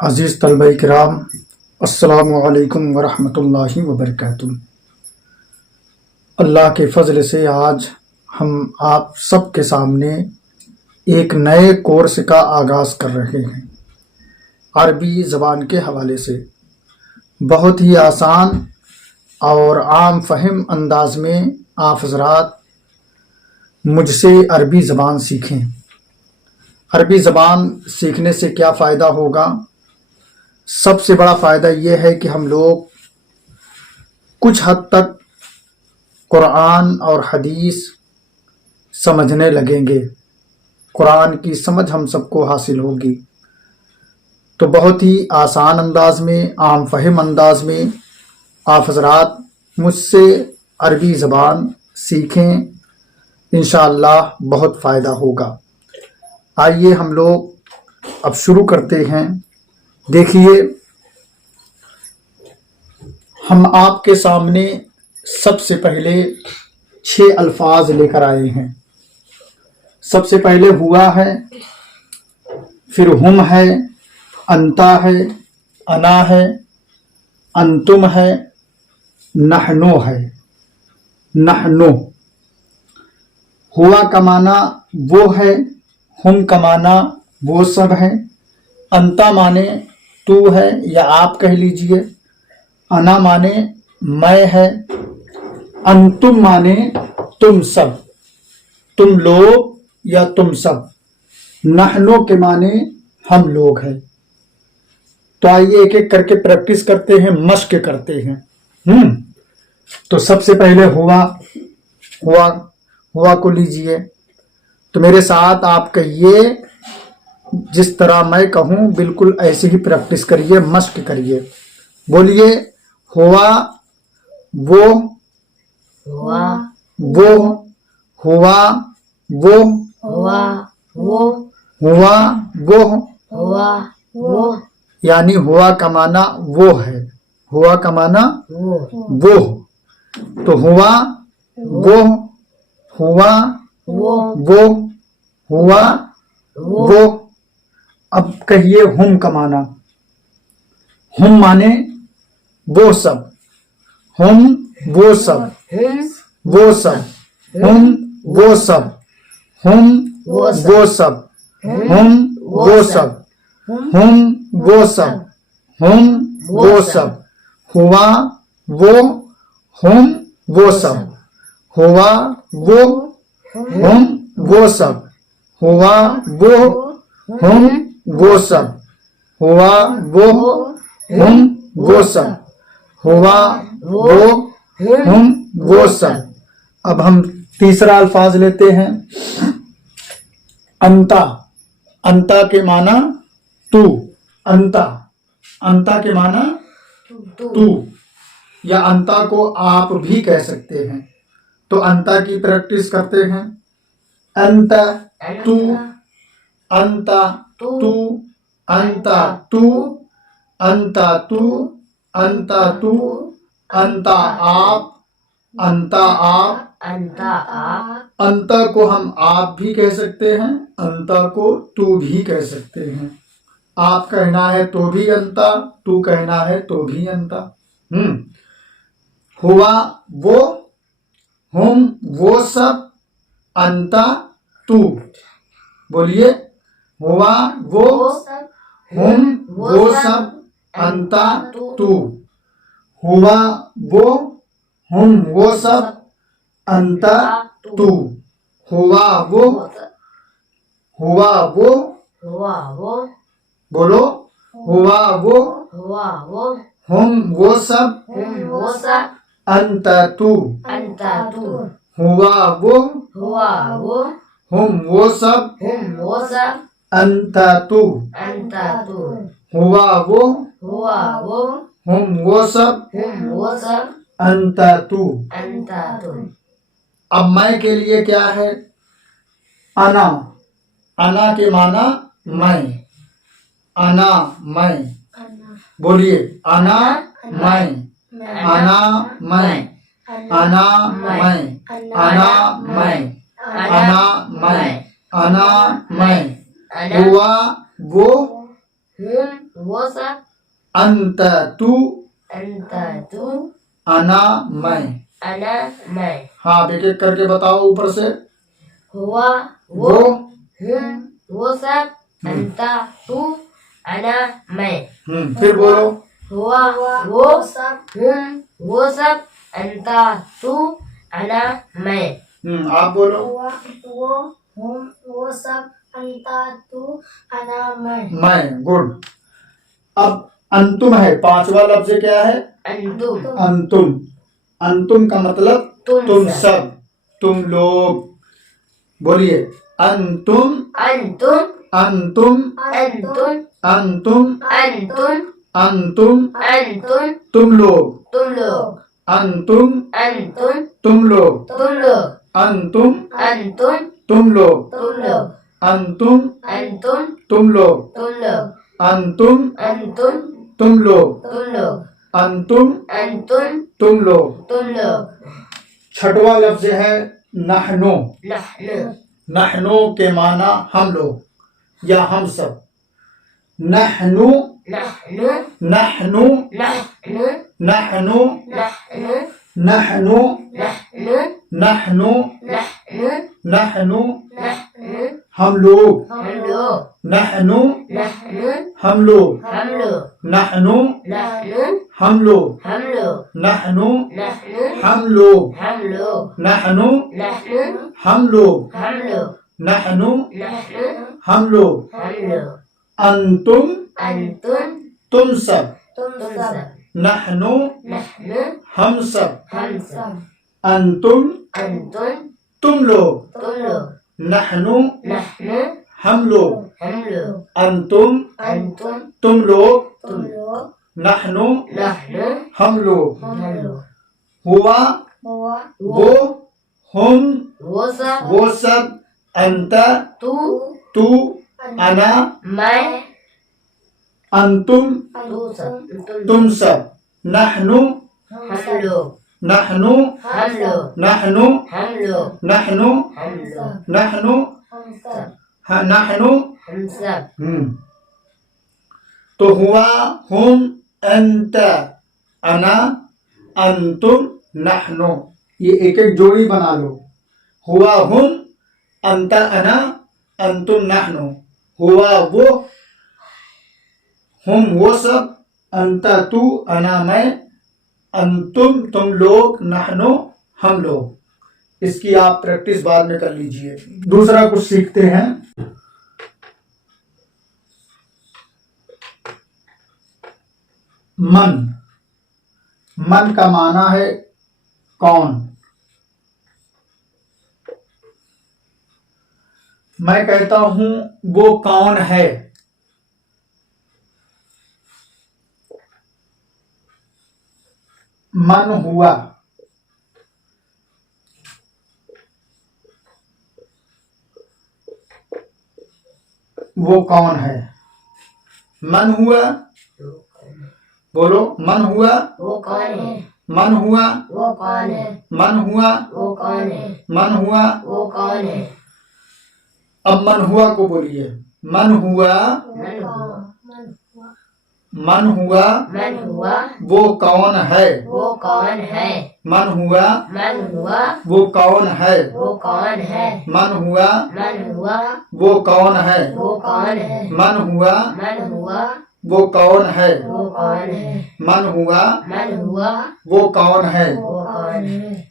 अज़ीज़ तलबा किराम, अस्सलामु अलैकुम वरहमतुल्लाहि वबरकातुहू। अल्लाह के फ़ज़ल से आज हम आप सब के सामने एक नए कोर्स का आगाज़ कर रहे हैं। अरबी ज़बान के हवाले से बहुत ही आसान और आम फ़हिम अंदाज में आप हज़रात मुझसे अरबी ज़बान सीखें। अरबी ज़बान सीखने से क्या फ़ायदा होगा? सबसे बड़ा फ़ायदा ये है कि हम लोग कुछ हद तक कुरान और हदीस समझने लगेंगे। कुरान की समझ हम सबको हासिल होगी। तो बहुत ही आसान अंदाज में, आम फ़हिम अंदाज में आप हज़रात मुझसे अरबी ज़बान सीखें। इंशाअल्लाह बहुत फ़ायदा होगा। आइए हम लोग अब शुरू करते हैं। देखिए, हम आपके सामने सबसे पहले 6 अल्फाज लेकर आए हैं। सबसे पहले हुआ है, फिर हुम है, अंता है, अना है, अंतुम है, नहनो है। नहनो हुआ का माना वो है, हुम का माना वो सब है, अंता माने तू है या आप कह लीजिए, अना माने मैं है, अंतुम माने तुम सब, तुम लोग या तुम सब, नहनो के माने हम लोग हैं। तो आइए एक एक करके प्रैक्टिस करते हैं, मश्क करते हैं। तो सबसे पहले हुआ को लीजिए। तो मेरे साथ आप कहिए, जिस तरह मैं कहूं बिल्कुल ऐसे ही प्रैक्टिस करिए, मश्क करिए। बोलिए, हुआ वो, हुआ वो, हुआ वो, हुआ वो, हुआ वो। हुआ वो, यानी हुआ का माना वो है, हुआ का माना वो। तो हुआ वो, हुआ वो, हुआ वो। अब कहिए हुम का माना। हुम माने वो सब, हुम वो सब, वो सब, हुम वो सब, हुम वो सब, हुम वो सब, हुम वो सब, हुम वो सब, हुआ वो, हुम वो सब, हुआ वो, हुम वो सब, हुआ वो, हुम वो सब, हुआ वो, हुम वो सब, हुआ वो, हुम वो सब। अब हम तीसरा अल्फाज लेते हैं, अंता। अंता के माना तू, अंता, अंता के माना तू, या अंता को आप भी कह सकते हैं। तो अंता की प्रैक्टिस करते हैं। अंता तू, अंता तू, अंता तू, अंता तू, अंता तू, अंता आप, अंता आप। अंता आप, अंता को हम आप भी कह सकते हैं, अंता को तू भी कह सकते हैं। आप कहना है तो भी अंता, तू कहना है तो भी अंता। हुआ वो, हुम वो सब, अंता तू। बोलिए, हुआ वो, हुम वो सब, अंता तू। हुआ वो, हुम वो सब, अंता तू। हुआ वो, हुआ वो, हुआ वो, बोलो, हुआ वो, हुआ वो, हुम वो सब, वो सब, अंता तू। अंता तू। हुआ वो, हुआ वो, हुम वो सब, वो सब, अंता तू। अंता तू। हुआ वो, हुआ वो, हुम वो सब, वो सब, अंता तू। अंता तू। अब मैं के लिए क्या है? अना। अना के माना मैं, अना मैं। बोलिए, अना मैं, अना मैं, अना मैं, अना मैं, अना मैं, अना मैं। हुआ वो, वो सब, अंत तू, अंत तू, अना मैं। अना मैं। हाँ, एक एक करके बताओ ऊपर से। हुआ वो, वो सब, अंत तू, अना मैं। फिर बोलो। हुआ वो सब, वो सब, अंत तू, अना मैं। आप बोलो। वो सब, अंत तू, अना मैं। गुड। अब अंतुम है, पांचवा लफ्ज क्या है? अंतुम। अंतुम। अंतुम का मतलब तुम सब, तुम लोग। बोलिए, अंतुम, अंतुम, अंतुम, अंतुम, अंतुम, अंतुम, अंतुम, अंतुम, तुम लोग, तुम लोग, अंतुम, अंतुम, तुम लोग, तुम लोग, अंतुम, अंतुम, तुम लोग, तुम लोग, अंतुम, अंतुम, तुम लोग, तुम लोग, अंतुम, अंतुम, तुम लोग, तुम लोग, अंतुम, अंतुम, तुम लोग। तुम लोग। छठवां लफ्ज है नहनो। नहनु, नहनो के माना हम लोग या हम सब। नहनु, नहनु, नहनु, नहनु, नहनु, नहनु, नहनु, नहनु, नहनु, नहनु, नहनु, नहनु, हम लोग, हम लोग, नहनु, नहनु, हम लोग, हम लोग, नहनु, नहनु, हम लोग, हम लोग, नहनु, नहनु, हम लोग, हम लोग, नहनु, नहनु, हम लोग, हम लोग, नहनु, नहनु, हम लोग, हम लोग, अंतुम, अंतुम, तुम सब, तुम सब, नहनु, नहनु, हम सब, हम सब, अंतुम, अंतुम, तुम लोग, तुम लोग, नहनु, नहनु, हम लोग, हम लोग, अंतुम, अंतुम, तुम लोग, तुम लोग, नहनु, नहनु, हम लोग। हम लोग। हुआ वो, हम वो सब, वो सब, अंत तू, तू, अना मैं, अंतुम, तू सब, तुम सब, नहनु, हम लोग, नहनु, हम लोग, नहनु, हम लोग, नहनु, हम लोग, नहनु, हम सब, नहनु। हम सब। तो हुआ हम, अंत, अना, अंतुम, नहनु। ये एक एक जोड़ी बना लो। हुआ हम, अंत, अना, अंतुम, नहनु। हुआ वो, हम वो सब, अंत तू, अना मैं, अंतुम तुम लोग, नहनु हम लोग। इसकी आप प्रैक्टिस बाद में कर लीजिए। दूसरा कुछ सीखते हैं। मन। मन का माना है कौन। मैं कहता हूं वो कौन है। मन हुआ। वो कौन है। मन हुआ, बोलो, मन हुआ, वो कौन है, मन हुआ, वो कौन है, मन हुआ, वो कौन है, मन हुआ। वो कौन है। अब मन हुआ को बोलिए। मन हुआ, मन हुआ, मन हुआ, मन हुआ, वो कौन है। वो कौन है, मन हुआ, मन हुआ, वो कौन है। वो कौन है, मन हुआ, मन हुआ, वो कौन है। वो कौन है, मन हुआ, मन हुआ, वो कौन है। वो कौन है, मन हुआ, मन हुआ, वो कौन है। वो कौन है।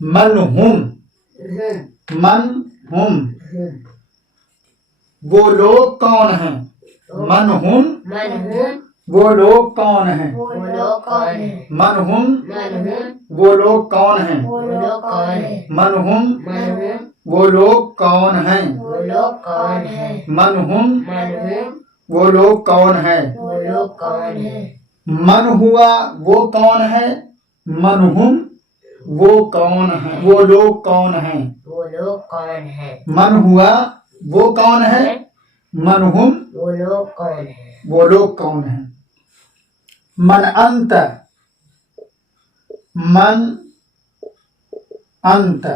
मन हुम, मन हुम, वो लोग कौन हैं। मन हुम, मन हूँ, वो लोग कौन हैं। वो लोग कौन है, मन हुम, मन हूँ, वो लोग कौन हैं। वो लोग कौन है, मन हुम, मन हूँ, वो लोग कौन हैं। वो लोग कौन है, मन हुम, मन हूँ, वो लोग कौन हैं। वो लोग कौन है। मन हुआ, वो कौन है। मन हुम, वो कौन है, वो लोग कौन हैं। वो लोग कौन है, मन हुआ, वो कौन है। मन हुम, वो लोग कौन है। वो लोग कौन हैं। मन अंत, मन अंत,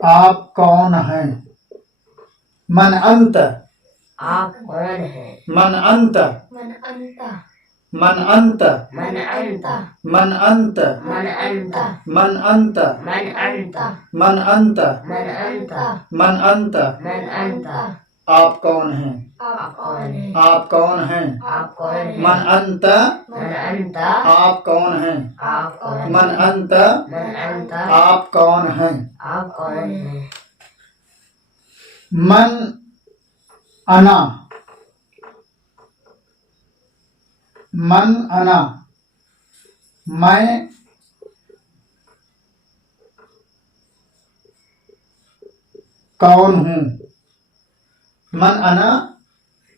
आप कौन हैं? मन अंत, आप कौन हैं? मन अंत, मन अंता, मन अंत, मन अंता, मन अंत, मन अंता, मन अंत, मन अंता, मन अंत, मन अंता, मन अंत। मन अंता। आप कौन हैं? आप कौन हैं? आप कौन हैं? आप कौन हैं? मन अंत, मन अंता, आप कौन हैं? आप कौन हैं? मन अंत, मन अंता, आप कौन हैं? आप कौन हैं? मन अना, मन अना, मैं कौन हूँ? मन अना,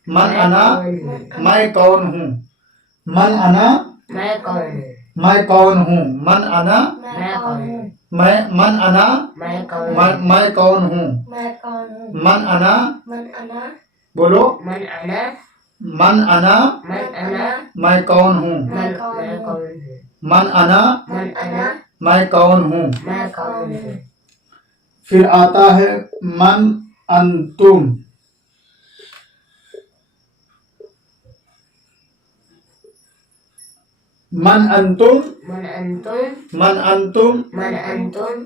मन अना, मैं कौन हूँ? मन अना, मैं कौन हूँ? मैं कौन हूँ? मन अना, मैं कौन हूँ? मैं, मन अना, मैं कौन मैं कौन हूँ? मैं कौन हूँ? मन अना, मन अना, बोलो, मन अना, मन अना, मन अना, मैं कौन हूँ? मैं कौन हूँ? मन अना, मन अना, मैं कौन हूँ? मैं कौन हूँ? फिर आता है मन अंतुम, मन अंतुम, मन अंतुम, मन अंतुम, मन अंतुम,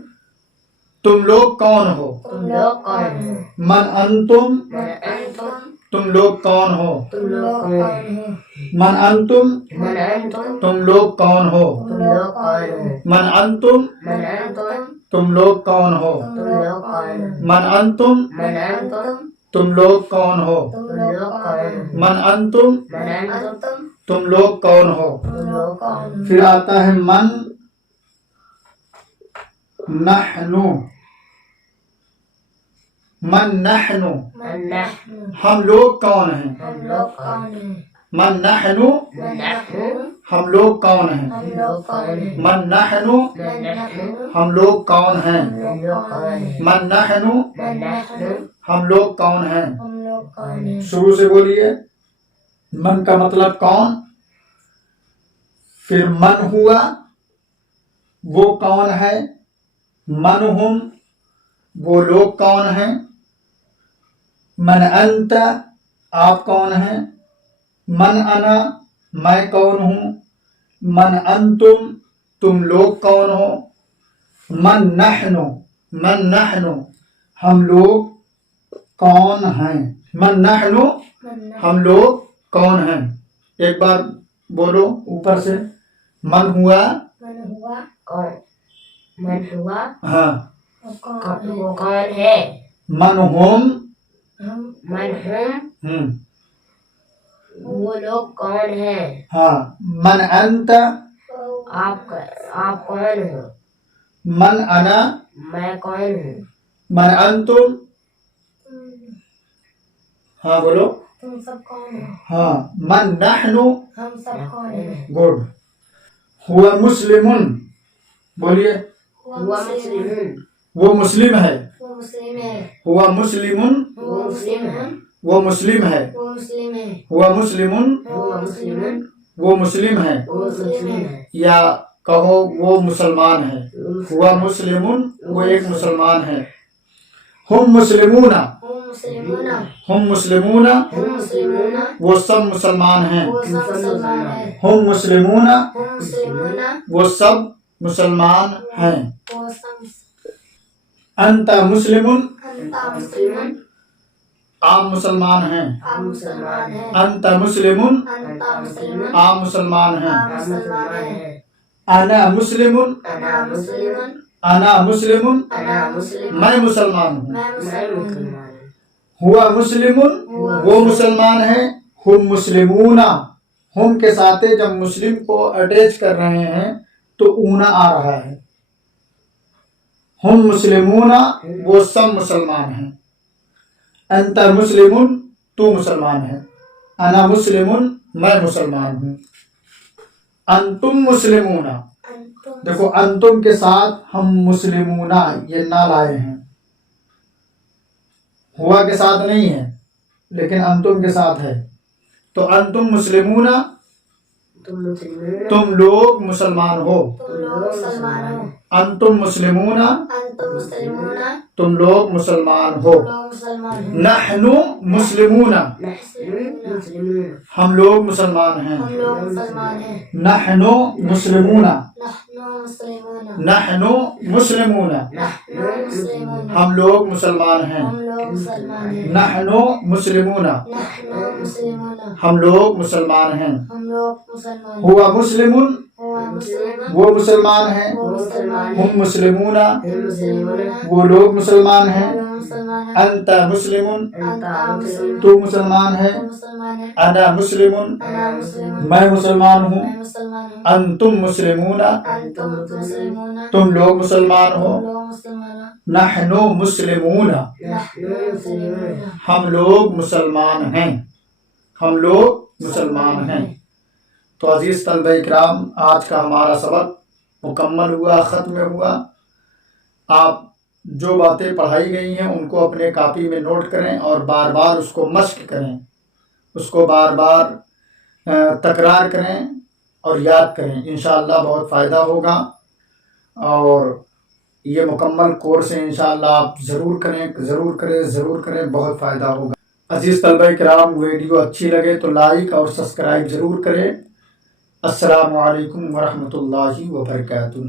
तुम लोग कौन हो? तुम लोग कौन हो? मन अंतुम, मन अंतुम, तुम लोग कौन हो? तुम लोग कौन हो? मन अंतुम, मन अंतुम, तुम लोग कौन हो? तुम लोग कौन हो? मन अंतुम, मन अंतुम, तुम लोग कौन हो? तुम लोग कौन हो? मन अंतुम, मन अंतुम, तुम लोग कौन हो? तुम लोग कौन हो? मन अंतुम, मन अंतुम, तुम लोग कौन हो? तुम लोग कौन हो? फिर आता है मन नहनु, मन नहनु, मन नहनु, हम लोग कौन हैं? हम लोग कौन हैं? मन नहनु, मन नहनु, हम लोग कौन हैं? हम लोग कौन हैं? मन नहनु, मन नहनु, हम लोग कौन हैं? हम लोग कौन हैं? मन नहनु, मन नहनु, हम लोग कौन हैं? हम लोग कौन हैं? शुरू से बोलिए। मन का मतलब कौन, फिर मन हुआ, वो कौन है? मन हुम, वो लोग कौन हैं? मन अंत, आप कौन हैं? मन अना, मैं कौन हूँ? मन अंतुम, तुम लोग कौन हो? मन नहनु, मन नहनु, हम लोग कौन हैं? मन नहनु, हम लोग कौन हैं? एक बार बोलो ऊपर से। मन हुआ, मन हुआ, कौन? मन हुआ, हाँ। वो कौन है? मन होम, मन हम, वो लोग कौन हैं? हाँ। मन अंत, आप कौन हो? मन अना, मैं कौन हूँ? मन अंतुम, हाँ बोलो, तुम सब कौन हो? हाँ। मन नहनु, हम सब कौन हैं? गुड। हुआ मुस्लिमुन, बोलिए। हुआ मुस्लिम, वो मुस्लिम है। वो मुस्लिम है। हुआ मुस्लिमुन, वो मुस्लिम है। वो मुस्लिम है। वो मुस्लिम है। हुआ मुस्लिमुन, वो मुस्लिम, वो मुस्लिम है। वो मुस्लिम है। या कहो वो मुसलमान है। हुआ मुस्लिमुन, वो एक मुसलमान है। हुम मुस्लिमूना, वो मुस्लिमूना, हुम मुस्लिमूना, वो मुस्लिमूना, वो सब मुसलमान हैं। वो सब मुसलमान है। हुम मुस्लिमूना, वो मुस्लिमूना, वो सब मुसलमान हैं। वो सब अंत मुस्लिमुन, अंता मुस्लिमन, आप मुसलमान हैं। आप मुसलमान हैं। अंत मुस्लिमुन, अंता मुस्लिमन, आप मुसलमान हैं। आप मुसलमान हैं। अना मुस्लिमुन, अना मुस्लिमन, अना मुस्लिमुन, अना मुस्लिम, मैं मुसलमान हूँ। मैं मुसलमान हूँ। हुआ मुस्लिमुन, वो मुसलमान है। हुम मुस्लिमूना, हुम के साथ जब मुस्लिम को अटैच कर रहे हैं तो ऊना आ रहा है। हुम मुस्लिमूना, वो सब मुसलमान हैं। अंत मुस्लिमुन, तू मुसलमान है। अना मुस्लिमुन, मैं मुसलमान हूँ। अंतुम मुस्लिमूना, अंतुम, देखो अंतुम के साथ हम मुस्लिमूना ये ना लाए हैं, हुआ के साथ नहीं है लेकिन अंतुम के साथ है। तो अंतुम मुस्लिमूना, तुम मुसलमान, तुम लोग मुसलमान हो। तुम लोग मुसलमान हो। अंतुम मुस्लिमूना, अंतुम मुस्लिमूना, तुम लोग मुसलमान हो। लोग मुसलमान हैं। नहनु मुस्लिमूना, नहनु मुस्लिमून, हम लोग मुसलमान हैं। हम लोग मुसलमान हैं। नहनु मुस्लिमूना, नहनु मुस्लिमून, नहनु मुस्लिमूना, नहनु मुस्लिमून, हम लोग मुसलमान हैं। हम लोग मुसलमान हैं। नहनु मुस्लिमूना, नहनु मुस्लिमून, हम लोग मुसलमान हैं। हम लोग मुसलमान हैं। हुआ मुस्लिमुन, हुआ मुस्लिमून, वो मुसलमान हैं। वो मुसलमान हुम हैं। मुस्लिमूना, हम मुस्लिमून, वो लोग मुसलमान हैं। लोग मुसलमान हैं। अंत मुस्लिमुन, अंता मुस्लिमून, तू मुसलमान है। तुम मुसलमान हैं। अना मुस्लिमुन, अना मुस्लिमून, मैं मुसलमान हूँ। मैं मुसलमान हूँ। अंतुम मुस्लिमूना, अंतुम मुस्लिमून, तुम लोग मुसलमान हो। तुम लोग मुसलमान हो। नहनु मुस्लिमूना, नहनु मुस्लिमून, हम लोग मुसलमान हैं। हम लोग मुसलमान हैं। तो अजीज तलबा इकराम, आज का हमारा सबक मुकम्मल हुआ, ख़त्म हुआ। आप जो बातें पढ़ाई गई हैं उनको अपने कापी में नोट करें और बार बार उसको मश्क करें, उसको बार बार तकरार करें और याद करें। इंशाअल्लाह बहुत फ़ायदा होगा और ये मुकम्मल कोर्स है। इंशाअल्लाह आप ज़रूर करें, ज़रूर करें, ज़रूर करें, बहुत फ़ायदा होगा। अजीज़ तलबा किराम, वीडियो अच्छी लगे तो लाइक और सब्सक्राइब ज़रूर करें। अस्सलामु अलैकुम वरहमतुल्लाहि वबरकातुहू।